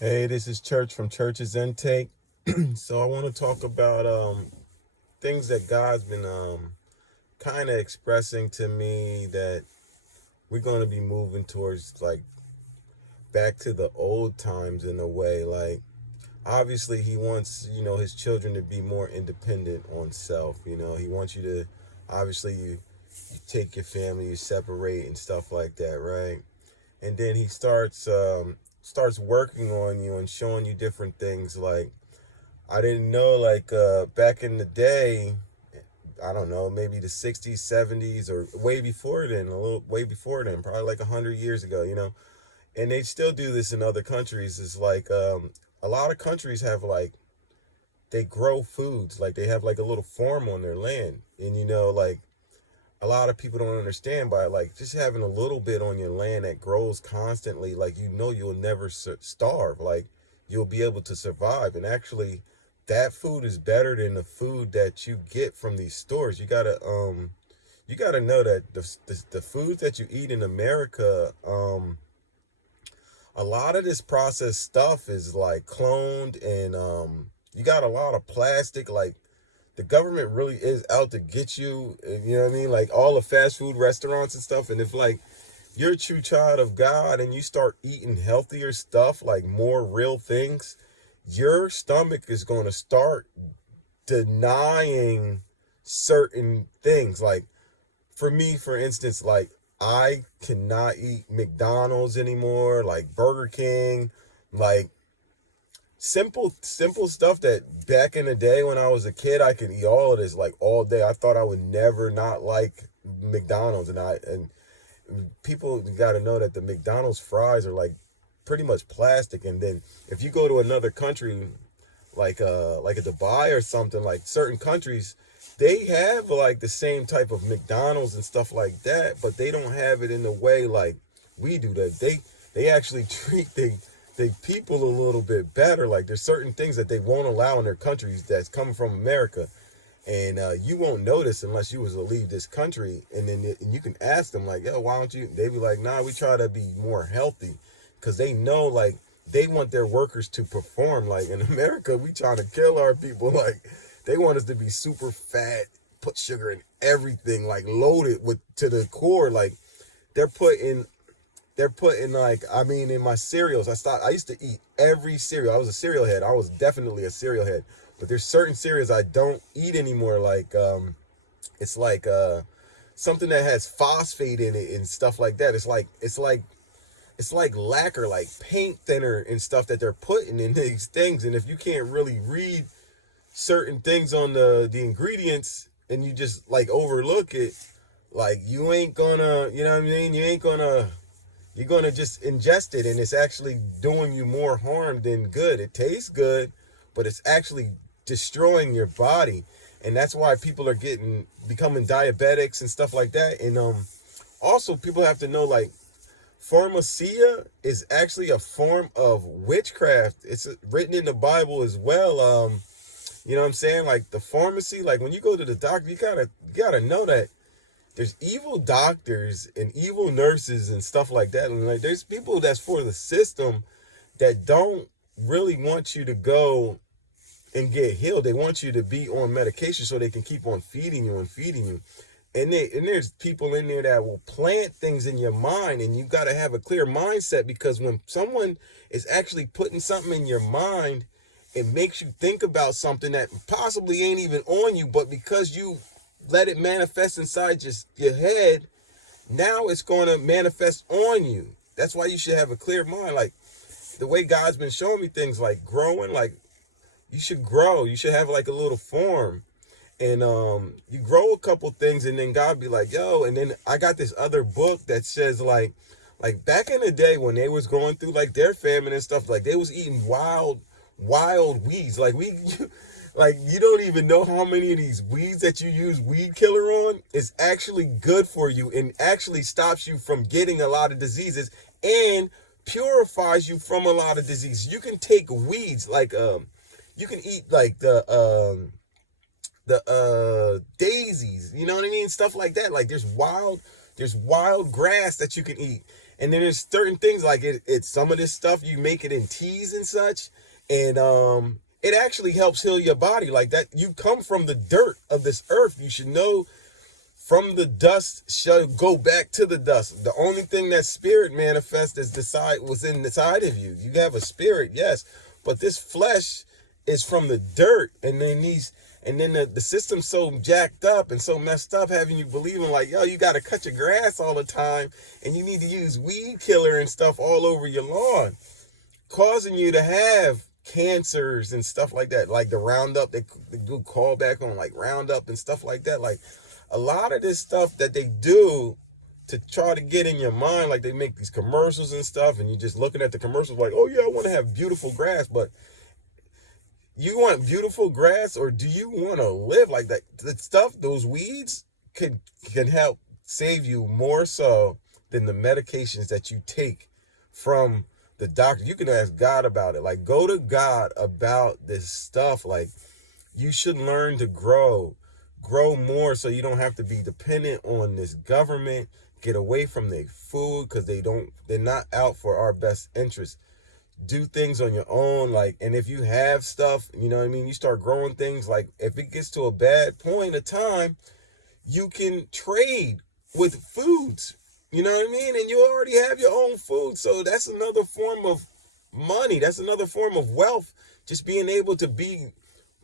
Hey, this is Church from Church's Intake. So I want to talk about things that God's been kind of expressing to me that we're going to be moving towards, like, back to the old times in a way. Like, obviously he wants, his children to be more independent on self. He wants you to, obviously, you take your family, you separate and stuff like that, right? And then he starts working on you and showing you different things. Like, I didn't know, like, back in the day, I don't know, maybe the 60s, 70s, or way before then, a little way before then, probably like 100 years ago. And they still do this in other countries. It's like, a lot of countries have, like, they grow foods, like they have like a little farm on their land. And, like, a lot of people don't understand by, like, just having a little bit on your land that grows constantly, like, you'll never starve. Like, you'll be able to survive. And actually, that food is better than the food that you get from these stores. You gotta know that the foods that you eat in America, a lot of this processed stuff is like cloned, and you got a lot of plastic. Like, the government really is out to get you. You know what I mean? Like, all the fast food restaurants and stuff. And if, like, you're a true child of God and you start eating healthier stuff, like more real things, your stomach is going to start denying certain things. Like, for me, for instance, like, I cannot eat McDonald's anymore, like Burger King, like simple stuff that back in the day when I was a kid I could eat all of this like all day. I thought I would never not like McDonald's, and people got to know that the McDonald's fries are like pretty much plastic. And then if you go to another country, like a Dubai or something, like certain countries, they have like the same type of McDonald's and stuff like that, but they don't have it in the way like we do. That they actually treat they people a little bit better. Like, there's certain things that they won't allow in their countries that's coming from America, and you won't notice unless you was to leave this country. And then and you can ask them, like, yo, why don't you? They be like, nah, we try to be more healthy, because they know, like, they want their workers to perform. Like, in America, we trying to kill our people. Like, they want us to be super fat, put sugar in everything, like loaded with to the core. Like, they're putting like, I mean, in my cereals, I used to eat every cereal. I was a cereal head. I was definitely a cereal head. But there's certain cereals I don't eat anymore. Like, it's like something that has phosphate in it and stuff like that. It's like lacquer, like paint thinner and stuff that they're putting in these things. And if you can't really read certain things on the ingredients, and you just like overlook it, like, you ain't gonna, you know what I mean? You're gonna just ingest it, and it's actually doing you more harm than good. It tastes good, but it's actually destroying your body. And that's why people are becoming diabetics and stuff like that. And also, people have to know, like, pharmacia is actually a form of witchcraft. It's written in the Bible as well. You know what I'm saying? Like, the pharmacy, like, when you go to the doctor, you gotta know that there's evil doctors and evil nurses and stuff like that. And, like, there's people that's for the system that don't really want you to go and get healed. They want you to be on medication so they can keep on feeding you and feeding you. And there's people in there that will plant things in your mind, and you got to have a clear mindset, because when someone is actually putting something in your mind, it makes you think about something that possibly ain't even on you, but because you let it manifest inside your head, now it's going to manifest on you. That's why you should have a clear mind. Like, the way God's been showing me things, like growing, like, you should grow. You should have like a little farm, and you grow a couple things, and then God be like, yo. And then I got this other book that says, like back in the day when they was going through like their famine and stuff, like, they was eating wild weeds. Like, like, you don't even know how many of these weeds that you use weed killer on is actually good for you, and actually stops you from getting a lot of diseases, and purifies you from a lot of diseases. You can take weeds, like, you can eat like the daisies, you know what I mean? Stuff like that. Like, there's wild grass that you can eat. And then there's certain things like it's some of this stuff you make it in teas and such, and it actually helps heal your body. Like that, you come from the dirt of this earth. You should know from the dust shall go back to the dust. The only thing that spirit manifests is was inside of you. You have a spirit, yes, but this flesh is from the dirt, and then the system's so jacked up and so messed up, having you believing like, yo, you got to cut your grass all the time, and you need to use weed killer and stuff all over your lawn, causing you to have cancers and stuff like that. Like the Roundup, they do callback on like Roundup and stuff like that. Like a lot of this stuff that they do to try to get in your mind, like they make these commercials and stuff, and you're just looking at the commercials like, oh yeah, I want to have beautiful grass, but you want beautiful grass, or do you want to live like that? The stuff, those weeds can help save you more so than the medications that you take from the doctor. You can ask God about it. Like, go to God about this stuff. Like, you should learn to grow more so you don't have to be dependent on this government. Get away from their food, because they're not out for our best interest. Do things on your own, like, and if you have stuff, you know what I mean, you start growing things, like if it gets to a bad point of time, you can trade with foods, you know what I mean, and you already have your own food. So that's another form of money, that's another form of wealth, just being able to be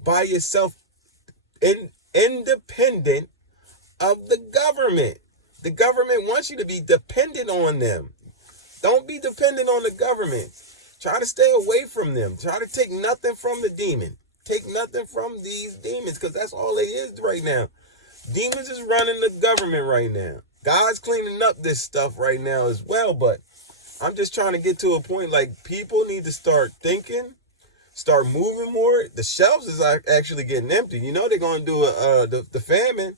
by yourself, independent of the government. The government wants you to be dependent on them. Don't be dependent on the government. Try to stay away from them. Try to take nothing from the demon. Take nothing from these demons, because that's all they is right now. Demons is running the government right now. God's cleaning up this stuff right now as well, but I'm just trying to get to a point like people need to start thinking, start moving more. The shelves is actually getting empty. You know they're going to do the famine,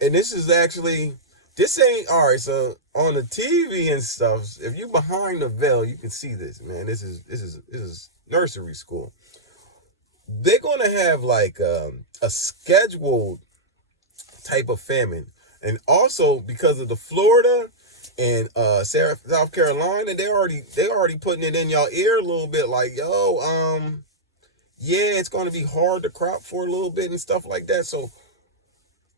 and this ain't all right. So on the TV and stuff, if you behind the veil, you can see this, man. This is nursery school. They're gonna have like a scheduled type of famine, and also because of the Florida and South Carolina, they already putting it in y'all ear a little bit, like, yo, yeah, it's gonna be hard to crop for a little bit and stuff like that. So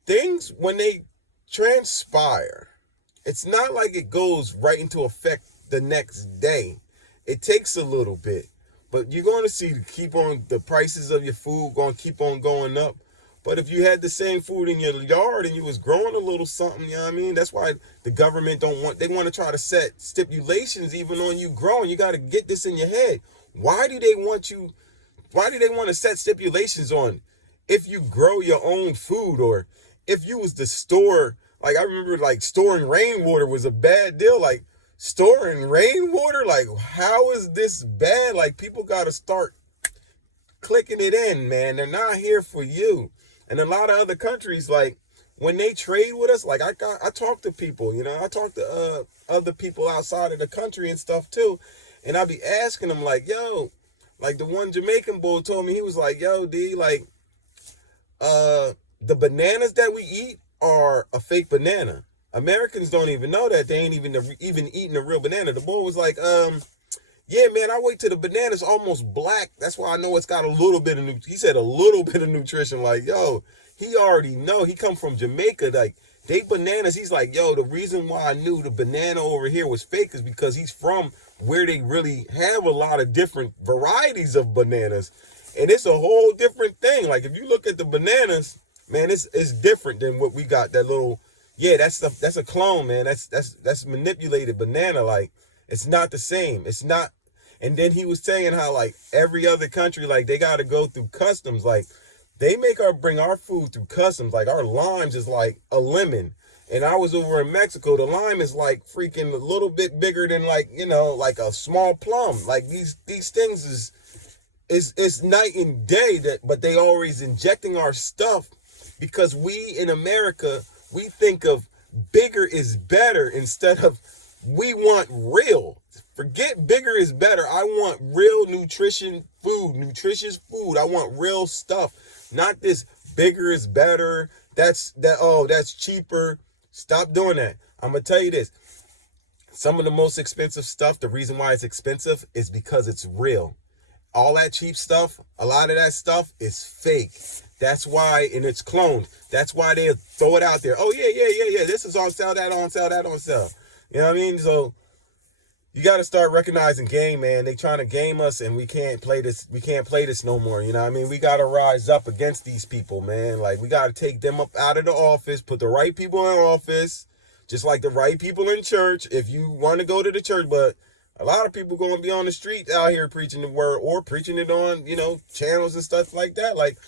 things, when they transpire, it's not like it goes right into effect the next day. It takes a little bit, but you're going to see the prices of your food going to keep on going up. But if you had the same food in your yard and you was growing a little something, you know what I mean? That's why the government they want to try to set stipulations even on you growing. You got to get this in your head. Why do they want to set stipulations on if you grow your own food, or if you was to store, like I remember like storing rainwater was a bad deal. Like storing rainwater, like how is this bad? Like people got to start clicking it in, man. They're not here for you. And a lot of other countries, like when they trade with us, like I talk to people, you know, I talk to other people outside of the country and stuff too. And I be asking them like, yo, like the one Jamaican boy told me, he was like, yo, D, like, the bananas that we eat are a fake banana. Americans don't even know that. They ain't even eating a real banana. The boy was like, yeah, man, I wait till the banana's almost black. That's why I know it's got a little bit of he said a little bit of nutrition. Like, yo, he already know. He come from Jamaica. Like, they bananas. He's like, yo, the reason why I knew the banana over here was fake is because he's from where they really have a lot of different varieties of bananas. And it's a whole different thing. Like, if you look at the bananas, man, it's different than what we got. That little, yeah, that's a clone, man. That's manipulated banana. Like, it's not the same. It's not. And then he was saying how like every other country, like they got to go through customs. Like they bring our food through customs. Like our limes is like a lemon. And I was over in Mexico. The lime is like freaking a little bit bigger than like, you know, like a small plum. Like these things is night and day, but they always injecting our stuff because we in America, we think of bigger is better instead of we want real. Forget bigger is better. I want real nutritious food. I want real stuff, not this bigger is better. That's cheaper. Stop doing that. I'm gonna tell you this. Some of the most expensive stuff, the reason why it's expensive is because it's real. All that cheap stuff, a lot of that stuff is fake. That's why, and it's cloned. That's why they throw it out there. Oh, yeah. This is on sale, that on sale, that on sale. You know what I mean? So you got to start recognizing game, man. They trying to game us, and we can't play this. We can't play this no more. You know what I mean? We got to rise up against these people, man. Like, we got to take them up out of the office, put the right people in office, just like the right people in church. If you want to go to the church, but a lot of people going to be on the streets out here preaching the word or preaching it on, channels and stuff like that. Like,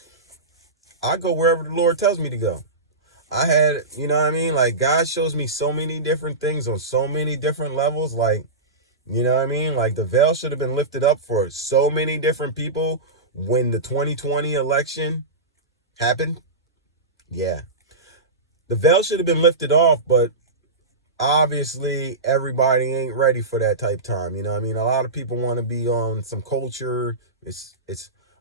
I go wherever the Lord tells me to go. I had, you know what I mean? Like, God shows me so many different things on so many different levels. Like, you know what I mean? Like, the veil should have been lifted up for so many different people when the 2020 election happened. Yeah. The veil should have been lifted off, but obviously everybody ain't ready for that type time. You know what I mean? A lot of people want to be on some culture. It's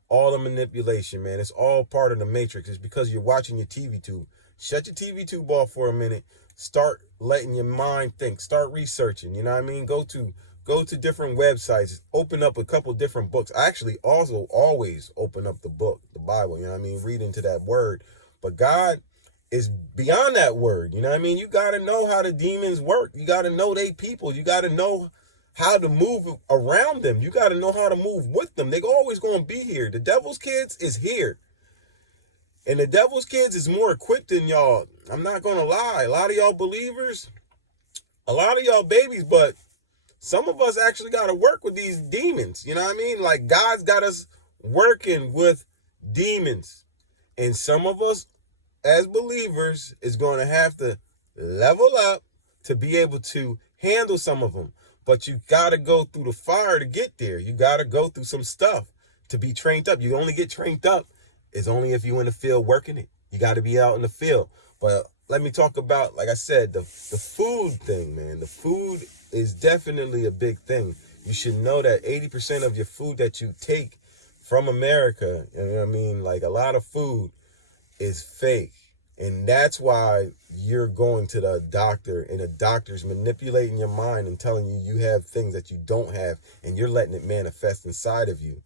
all the manipulation, man. It's all part of the matrix. It's because you're watching your TV tube. Shut your TV tube off for a minute. Start letting your mind think. Start researching. You know what I mean? Go to different websites. Open up a couple different books. I actually also always open up the book, the Bible. You know what I mean? Read into that word. But God is beyond that word. You know what I mean? You got to know how the demons work. You got to know they people. You got to know how to move around them. You got to know how to move with them. They always going to be here. The devil's kids is here. And the devil's kids is more equipped than y'all. I'm not going to lie. A lot of y'all believers, a lot of y'all babies, but some of us actually got to work with these demons. You know what I mean? Like, God's got us working with demons. And some of us as believers is going to have to level up to be able to handle some of them. But you got to go through the fire to get there. You got to go through some stuff to be trained up. You only get trained up is only if you're in the field working it. You got to be out in the field. But let me talk about, like I said, the food thing, man. The food is definitely a big thing. You should know that 80% of your food that you take from America, you know what I mean? Like, a lot of food is fake. And that's why you're going to the doctor, and the doctor's manipulating your mind and telling you you have things that you don't have, and you're letting it manifest inside of you.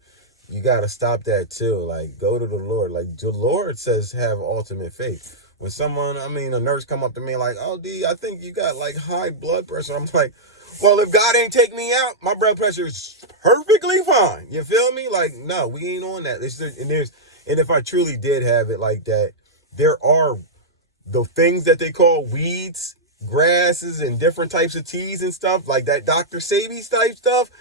You got to stop that too. Like, go to the Lord. Like, the Lord says have ultimate faith. When a nurse come up to me like, oh, D, I think you got like high blood pressure. I'm like, well, if God ain't take me out, my blood pressure is perfectly fine. You feel me? Like, no, we ain't on that. And if I truly did have it like that, there are the things that they call weeds, grasses, and different types of teas and stuff, like that Dr. Sebi's type stuff.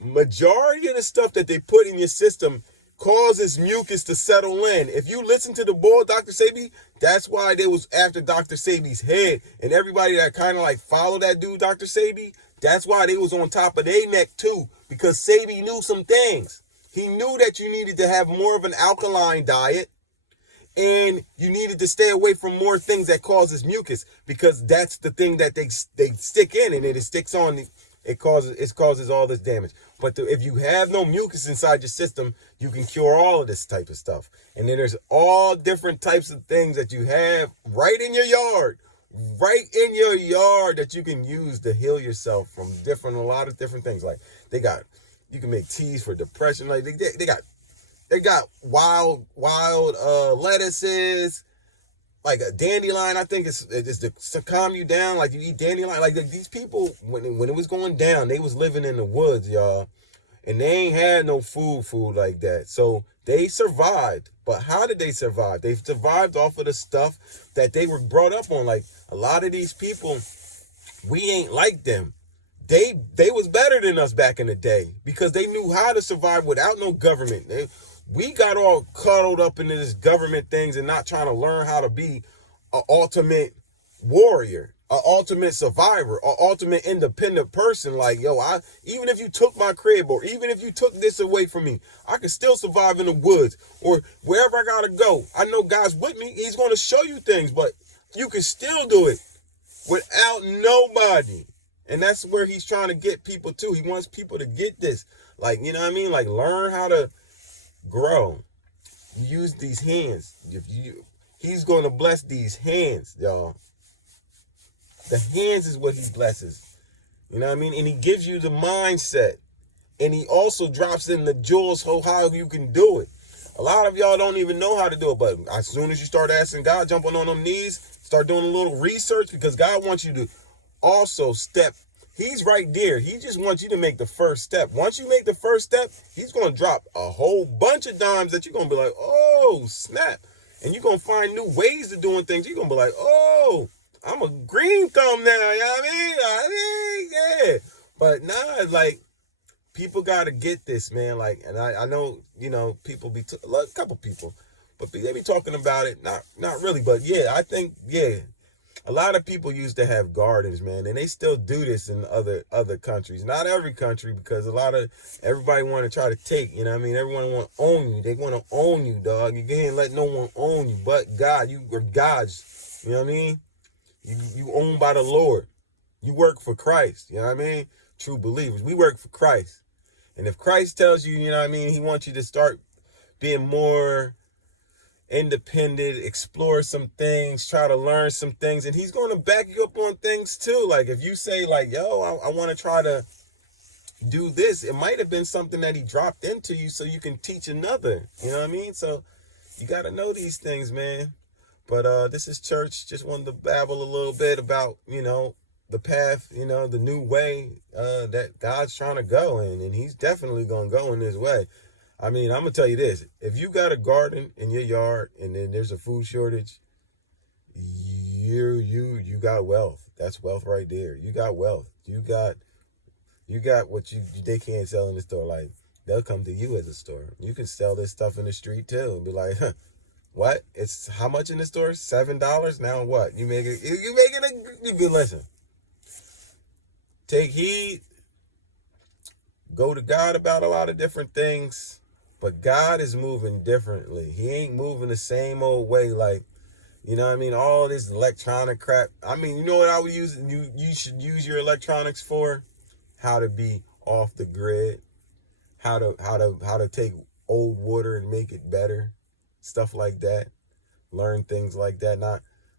Majority of the stuff that they put in your system causes mucus to settle in. If you listen to the boy, Dr. Sebi, that's why they was after Dr. Sebi's head. And everybody that kind of like followed that dude, Dr. Sebi, that's why they was on top of their neck too. Because Sebi knew some things. He knew that you needed to have more of an alkaline diet. And you needed to stay away from more things that causes mucus, because that's the thing that they stick in, and it sticks on. It causes all this damage. But if you have no mucus inside your system, you can cure all of this type of stuff. And then there's all different types of things that you have right in your yard, that you can use to heal yourself from a lot of different things. Like, you can make teas for depression. Like, they got wild lettuces, like a dandelion. I think it's to calm you down. Like, you eat dandelion. Like these people, when it was going down, they was living in the woods, y'all, and they ain't had no food like that. So they survived. But how did they survive? They survived off of the stuff that they were brought up on. Like, a lot of these people, we ain't like them. They was better than us back in the day because they knew how to survive without no government. We got all cuddled up into this government things and not trying to learn how to be an ultimate warrior, an ultimate survivor, an ultimate independent person. Like, yo, even if you took my crib, or even if you took this away from me, I can still survive in the woods or wherever I gotta go. I know God's with me. He's going to show you things, but you can still do it without nobody. And that's where he's trying to get people to. He wants people to get this. Like, you know what I mean? Like, learn how to grow. Use these hands. He's going to bless these hands, y'all. The hands is what he blesses. You know what I mean? And he gives you the mindset. And he also drops in the jewels how you can do it. A lot of y'all don't even know how to do it, but as soon as you start asking God, jumping on them knees, start doing a little research, because God wants you to also step. He's right there. He just wants you to make the first step. Once you make the first step, he's going to drop a whole bunch of dimes that you're going to be like, oh, snap. And you're going to find new ways of doing things. You're going to be like, oh, I'm a green thumb now. You know what I mean? Yeah. But nah, like, people got to get this, man. Like, and I know, people a couple people, but they be talking about it. Not really, but yeah, I think, yeah, a lot of people used to have gardens, man, and they still do this in other countries. Not every country, because everybody want to try to take, you know what I mean? Everyone want to own you. They want to own you, dog. You can't let no one own you but God. You are God's, you know what I mean? You owned by the Lord. You work for Christ, you know what I mean? True believers. We work for Christ. And if Christ tells you, you know what I mean, he wants you to start being more independent, explore some things, try to learn some things, and he's going to back you up on things too. Like if you say like, yo, I want to try to do this, it might have been something that he dropped into you so you can teach another, you know what I mean? So you got to know these things, man. But this is church. Just wanted to babble a little bit about, the path, the new way that God's trying to go in, and he's definitely going to go in this way. I mean, I'm going to tell you this. If you got a garden in your yard and then there's a food shortage, you got wealth. That's wealth right there. You got wealth. You got what they can't sell in the store. Like, they'll come to you at the store. You can sell this stuff in the street too and be like, huh, what? It's how much in the store? $7? Now what? You can listen. Take heed. Go to God about a lot of different things. But God is moving differently. He ain't moving the same old way. Like, you know what I mean? All this electronic crap. I mean, you know what I would use? You should use your electronics for? How to be off the grid. How to take old water and make it better. Stuff like that. Learn things like that.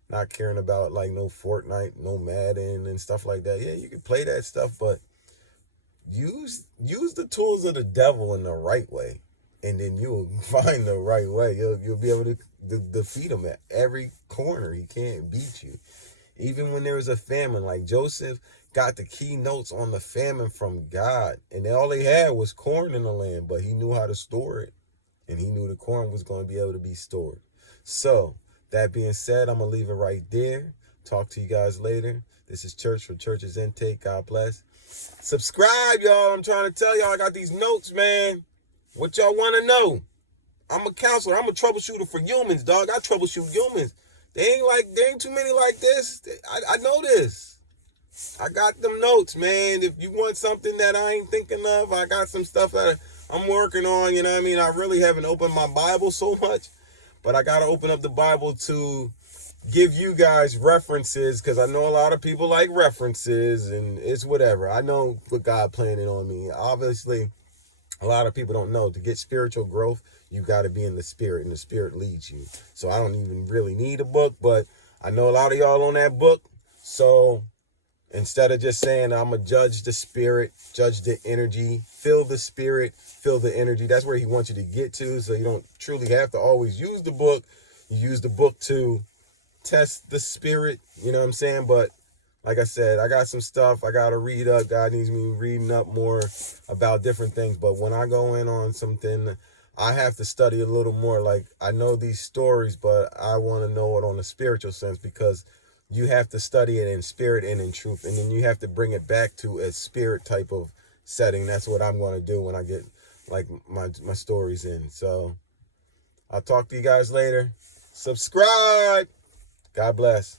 Not caring about like no Fortnite, no Madden and stuff like that. Yeah, you can play that stuff, but use the tools of the devil in the right way. And then you'll find the right way. You'll be able to defeat him at every corner. He can't beat you. Even when there was a famine, like Joseph got the keynotes on the famine from God. And all they had was corn in the land, but he knew how to store it. And he knew the corn was going to be able to be stored. So, that being said, I'm going to leave it right there. Talk to you guys later. This is Church for Church's Intake. God bless. Subscribe, y'all. I'm trying to tell y'all I got these notes, man. What y'all want to know? I'm a counselor. I'm a troubleshooter for humans, dog. I troubleshoot humans. There ain't too many like this. I know this. I got them notes, man. If you want something that I ain't thinking of, I got some stuff that I'm working on. You know what I mean? I really haven't opened my Bible so much, but I got to open up the Bible to give you guys references, because I know a lot of people like references, and it's whatever. I know what God planning on me. Obviously, a lot of people don't know. To get spiritual growth, you got to be in the spirit, and the spirit leads you. So I don't even really need a book, but I know a lot of y'all on that book. So instead of just saying I'm going to judge the spirit, judge the energy, feel the spirit, feel the energy, that's where he wants you to get to. So you don't truly have to always use the book. You use the book to test the spirit, you know what I'm saying? But like I said, I got some stuff I got to read up. God needs me reading up more about different things. But when I go in on something, I have to study a little more. Like, I know these stories, but I want to know it on a spiritual sense, because you have to study it in spirit and in truth. And then you have to bring it back to a spirit type of setting. That's what I'm going to do when I get like my stories in. So I'll talk to you guys later. Subscribe. God bless.